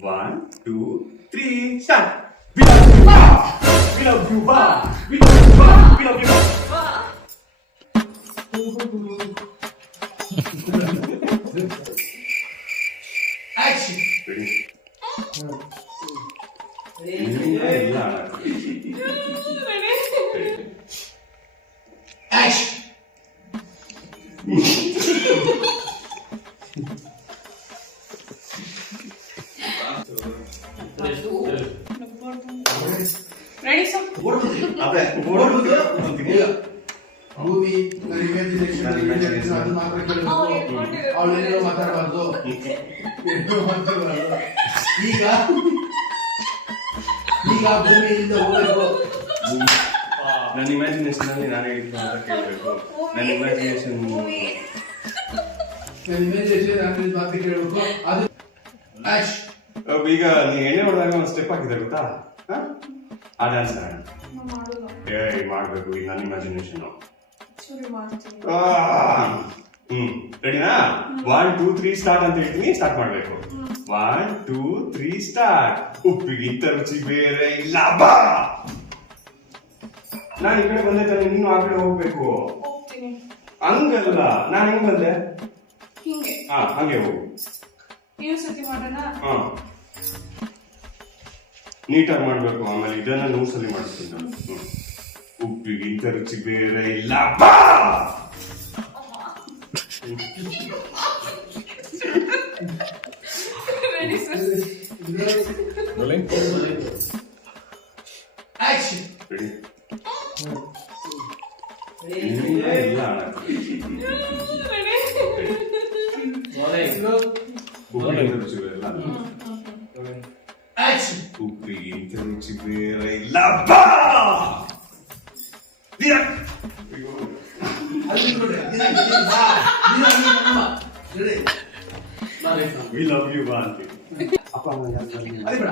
1, 2, 3, start. We love you, ba. We love you, ba. We love you, ba. We love you, ba. Action. Action. Ready, sir? Movie imagination ಅದು ಮಾತ್ರ ಕೇಳಬೇಕು. ಅವಳೇನೋ ಮಾತಾಡಬಾರ್ದು. ಈಗ ಭೂಮಿಯಿಂದ ಹೋಗಬೇಕು. ನನ್ನ ಇಮ್ಯಾಜಿನೇಷನ್ ಅಲ್ಲಿ ನಾನೇ ಕೇಳಬೇಕು. ನನ್ನ ಇಮ್ಯಾಜಿನೇಷನ್ ಮಾತ್ರ ಕೇಳಬೇಕು. ಅದು ಈಗ ನೀ ಎಣ್ಣೆ ಹೊಡೆದಾಗ ಒಂದು ಸ್ಟೆಪ್ ಹಾಕಿದೆ ಗೊತ್ತಾ? ಆ ಡ್ಯಾನ್ಸ್ ಮಾಡ್ಬೇಕು. ಈಗ ನನ್ನ ಇಮ್ಯಾಜಿನೇಷನ್. ರೆಡಿನಾ? 1, 2, 3 ಸ್ಟಾರ್ಟ್ ಅಂತ ಹೇಳ್ತೀನಿ. ಸ್ಟಾರ್ಟ್ ಮಾಡ್ಬೇಕು. 1, 2, 3 ಸ್ಟಾರ್ಟ್. ಉಪ್ಪಿಗಿಂತ ರುಚಿ ಬೇರೆ ಇಲ್ಲ ಬಾ. ನಾನು ಈ ಕಡೆ ಬಂದೆ ತಾನೆ, ನೀನು ಆ ಕಡೆ ಹೋಗ್ಬೇಕು. ಹಂಗಲ್ಲ, ನಾನು ಹೆಂಗ್ ಬಂದೆ? ಹಂಗೆ ಹೋಗು. ನೀಟಾಗಿ ಮಾಡ್ಬೇಕು. ಆಮೇಲೆ ಇದನ್ನ 100 ಸಲ ಮಾಡ್ತೀನಿ ನಾನು. ಉಪ್ಪಿಗಿಂತ ರುಚಿ ಬೇರೆ ಇಲ್ಲ ಬಾ. ಆಕ್ಷನ್. ರೆಡಿ? ಉಪ್ಪಿಗಿಂತ ರುಚಿ ಬೇರೆ ಇಲ್ಲ. ಆಕ್ಷನ್. ಉಪ್ಪಿಗಿಂತ ರುಚಿ ಬೇರೆ ಇಲ್ಲ ಬಾ. We love you, ba. ಅಪ್ಪ ಅಮ್ಮ ಅದೇ ಬೇಡ.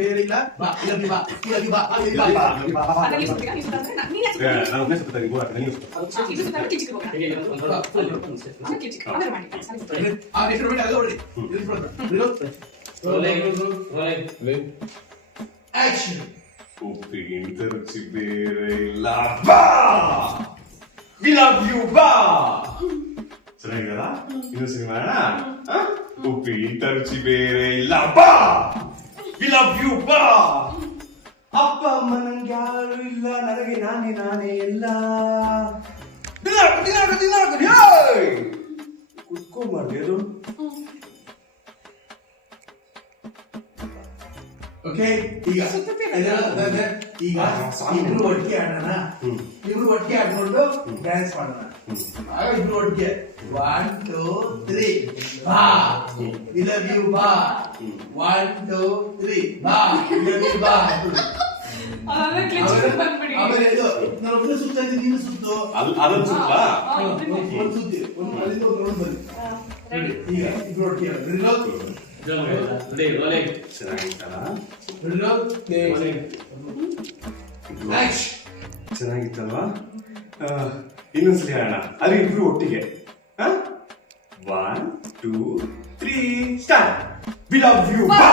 ಬೇರೆ ಇಲ್ಲ. ಬಾ, ಇಲ್ಲ ಬಾ, ಇಲ್ಲ ಬಾ, ಇಲ್ಲ ಬಾ. ನಾನು ಒಮ್ಮೆ ಸುತ್ತಾರೆ ನೀವು ಅದನ್ನ ನೀವು ಆ ಎಷ್ಟು ಬೇಡ ಅಲ್ಲ ಹೊರಡಿ. ಆಕ್ಷನ್. ಉಪ್ಪಿಗಿಂತ ರುಚಿ ಬೇರೆ ಇಲ್ಲ ಬಾ. We love you, ba. ಚೆನ್ನಾಗಿದಲ್ಲ? ಇನ್ನು ಸರಿ ಮಾಡೋಣ. ಉಪ್ಪಿಗಿಂತ ರುಚಿ ಬೇರೆ ಇಲ್ಲ ಬಾ. We love you, ba. ಅಪ್ಪ ಅಮ್ಮ ನಂಗೆ ಯಾರು ಇಲ್ಲ, ನನಗೆ ನಾನೇ ಎಲ್ಲ. ಕುತ್ಕೊಂಡ್ಬಾರ್ದು ಅದು. ಓಕೆ, ಈಗ ಇಬ್ರು ಒಟ್ಟಿಗೆ ಆಡೋಣ. ಇಬ್ರು ಒಟ್ಟಿಗೆ ಆಡ್ಕೊಂಡು ಡ್ಯಾನ್ಸ್ ಮಾಡೋಣ. ಆಗ ಇಬ್ರು ಒಟ್ಟಿಗೆ 1, 2, 3 ಬಾ. We love you, ba. 1, 2, 3 ಬಾ. We love you, ba. ಆಮೇಲೆ ಇದು ನಾನೊಬ್ಬನೇ ಸುತ್ತ ಇದ್ದೀನಿ, ನೀನು ಸುತ್ತು. ಅದೊಂದು ಸುತ್ತ ಒಂದು ಸುತ್ತಿ ಒಂದು ಅಲ್ಲಿಂದ ಒಂದು ರೌಂಡ್ ಬನ್ನಿ. ಈಗ ಇಬ್ರು ಒಟ್ಟಿಗೆ ಚೆನ್ನಾಗಿತ್ತಲ್ವಾ? ಇನ್ನೊಂದ್ಸಲಿ ಆಡೋಣ. ಅದು ಇಬ್ರು ಒಟ್ಟಿಗೆ. 1, 2, 3 start. We love you, ba.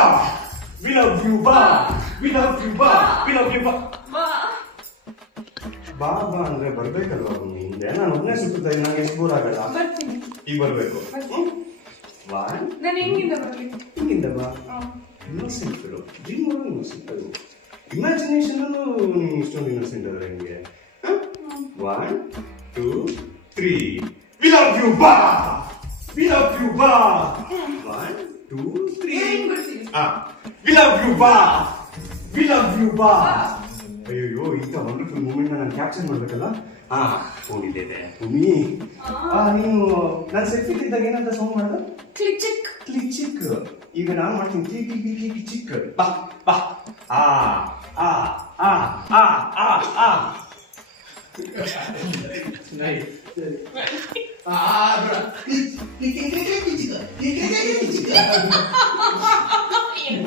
We love you, ba. We love you, ba. We love you, ba. ಬಾ ಬಾ ಅಂದ್ರೆ ಬರ್ಬೇಕಲ್ವಾ ಹಿಂದೆ? ನಾನು ಒಬ್ಬನೇ ಸುತ್ತಾ ಇದ್ದೀನಿ, ನಂಗೆ ಎಷ್ಟು ಬೋರ್ ಆಗಲ್ಲ. ಈಗ ಬರ್ಬೇಕು. 1 ನಾನು ಹೆಂಗಿಂದ ಬರಲಿ? ಹಿಂಗಿಂದ ಬಾ. ಇನ್ನೋಸೆಂಟ್ ಇರು. ಡ್ರೀಮ್ ಇನ್ನೋಸೆಂಟ್ ಅದು. ಇಮ್ಯಾಜಿನೇಷನ್ ನೀನು ಇಷ್ಟೊಂದು ಇನ್ನೋಸೆಂಟ್ ಆದ್ರೆ ಹೆಂಗೆ? 1, 2, 3 We love you, ba. We love you, ba. 1, 2, 3 We love you, ba. We love you, ba. ಅಯ್ಯೋ, ಇಂಥ ವಂಡರ್ಫುಲ್ ಮೂಮೆಂಟ್ ನಾನು ಕ್ಯಾಪ್ಚರ್ ಮಾಡ್ಬೇಕಲ್ಲ. ಫೋನ್ ಇದೆ ಭೂಮಿ. ನೀನು ನಾನು ಸೆಲ್ಫಿ ತಿದ್ದಾಗ ಏನಂತ ಸೌಂಡ್ ಮಾಡ್ದ? ಕ್ಲಿಕ್ ಚಿಕ್. ಕ್ಲಿಕ್ ಚಿಕ್. ಈಗ ನಾನು ಮಾಡ್ತೀನಿ ಕ್ಲಿಕ್ ಕ್ಲಿಕ್ ಕ್ಲಿಕ್ ಚಿಕ್. ಬಾ ಬಾ. ಆ ಆ ಆ ಆ ಆ ಆ. ನೈಸ್. ಬ್ರಾ. ಕ್ಲಿಕ್ ಕ್ಲಿಕ್ ಕ್ಲಿಕ್ ಚಿಕ್. ಕ್ಲಿಕ್ ಕ್ಲಿಕ್ ಚಿಕ್.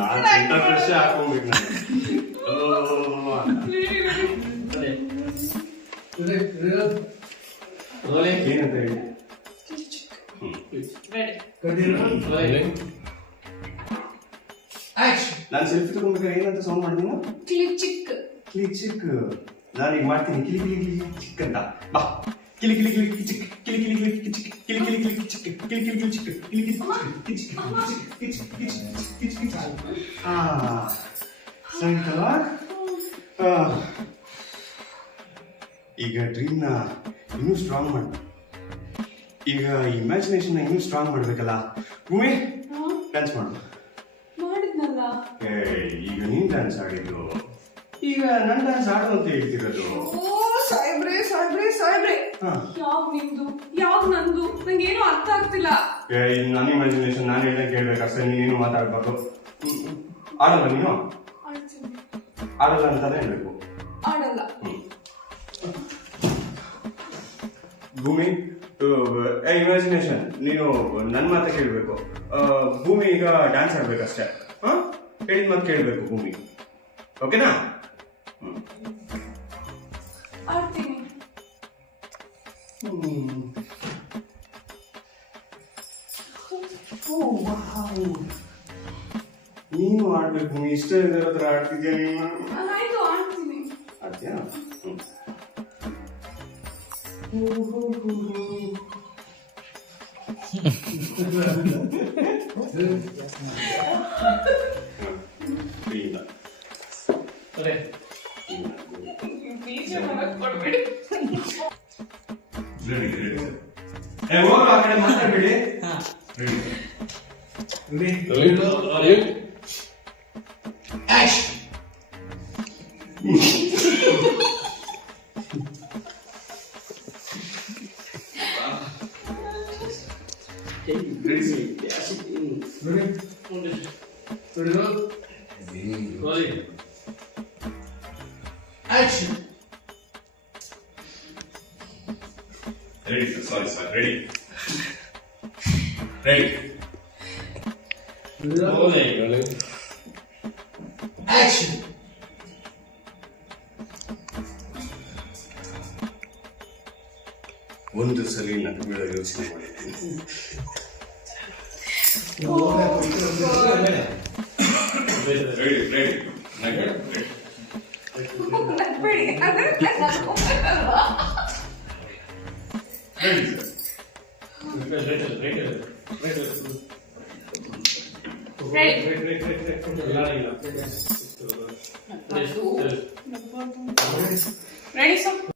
ನಾನು ಸೆಂಟರ್ ಫ್ರೆಶ್ ಹಾಕೋಬೇಕು ನಾನು. ಏನಂತ ಹೇಳಿ? Action. ನಾನು ಸೆಲ್ಫಿ ತಗೊಂಡ್ಬೇಕಾದ್ರೆ ಏನಂತ ಸೌಂಡ್ ಮಾಡಿದೀನಿ ಕ್ಲಿಕ್ ಚಿಕ್. ಕಿಲಿ ಚಿಕ್. ನಾನು ಈಗ ಮಾಡ್ತೀನಿ ಕಿಲಿ ಕಿಲಿ ಕಿಲಿ ಚಿಕ್ ಅಂತ. ಬಾ ಕಿಲಿ ಕಿಲಿ ಕಿಲಿ ಚಿಕ್ ಕಿಲಿ ಕಿಲಿ ಕಿಲಿ ಚಿಕ್ ಕಿಲಿ ಕಿಲಿ ಕಿಲಿ ಚಿಕ್ ಕಿಲಿ ಕಿಲಿ ಕಿಲಿ ಚಿಕ್ ಕಿಲಿ ಕಿಲಿ ಕಿಲಿ ಚಿಕ್. ಸಾಯಂಕಾಲ ಈಗ ಡ್ರೀಮ್ನ ಇನ್ನೂ ಸ್ಟ್ರಾಂಗ್ ಮಾಡ. ಈಗ ಇಮ್ಯಾಜಿನೇಷನ್ ಇನ್ನೂ ಸ್ಟ್ರಾಂಗ್ ಮಾಡ್ಬೇಕಲ್ಲ. ಭೂಮಿ ಡ್ಯಾನ್ಸ್ ಮಾಡು. ಮಾಡಿದ್ನಲ್ಲ. ಈಗ ನೀನ್ ಡ್ಯಾನ್ಸ್ ಆಡಿದ್ದು, ಈಗ ನನ್ ಡ್ಯಾನ್ಸ್ ಆಡು ಅಂತ ಹೇಳ್ತಿರೋದು. ಓ ಸಾಯ್ಬ್ರೆ ಸಾಯ್ಬ್ರೆ ಸಾಯ್ಬ್ರೆ. ಯಾವ್ ನಿಂದು ಯಾವ್ ನಂದು ನಂಗೇನು ಅರ್ಥ ಆಗ್ತಿಲ್ಲ. ಇದು ನನ್ನ ಇಮ್ಯಾಜಿನೇಷನ್, ನಾನು ಹೇಳ್ದಂಗೆ ಕೇಳ್ಬೇಕಷ್ಟೇ, ನೀನೇನು ಮಾತಾಡ್ಬಾರ್ದು. ಆಡಲ್ಲ ನೀನು? ಆಡ್ತೀನಿ. ಆಡಲ್ಲ ಅಂತಾನೆ ಹೇಳ್ಬೇಕು. ಆಡಲ್ಲ. ಭೂಮಿ ಇಮ್ಯಾಜಿನೇಷನ್ ನೀನು ನನ್ನ ಮಾತ ಕೇಳ್ಬೇಕು. ಭೂಮಿ ಈಗ ಡ್ಯಾನ್ಸ್ ಆಡ್ಬೇಕಷ್ಟೇ. ಹೇಳಿದ ಮಾತು ಕೇಳ್ಬೇಕು ಭೂಮಿ. ಓಕೆನಾ? ಆಡ್ತೀನಿ. ನೀನು ಆಡ್ಬೇಕು ಭೂಮಿ. ಇಷ್ಟ ಇರೋ ಹತ್ರ ಆಡ್ತಿದ್ಯಾ ನೀನು? ಆಯ್ತು ಆಡ್ತೀನಿ. ಆಡ್ತೀಯಾ? ಬೀಜ ಮಾಡಕ್ ಕೊಡ್ಬೇಡಿ. ಹೋಗ್ರು ಆ ಕಡೆ ಮಾತಾಡ್ಬೇಡಿ. Action. Action. Ready, sir. Sorry, sir. Ready. Ready. Action. ಒಂದು ಸಲ ನನ್ನ ಮೇಲೆ ಯೋಚನೆ ಮಾಡಿದ್ದೀನಿ. Ready, ready. Ready. ನಗ್ಬೇಡಿ. ಅದಕ್ಕೆ ನಗ್ಕೊಂಡ್ಬಿಟ್ಟಲ್ವಾ? Ready, sir. Ready, sir?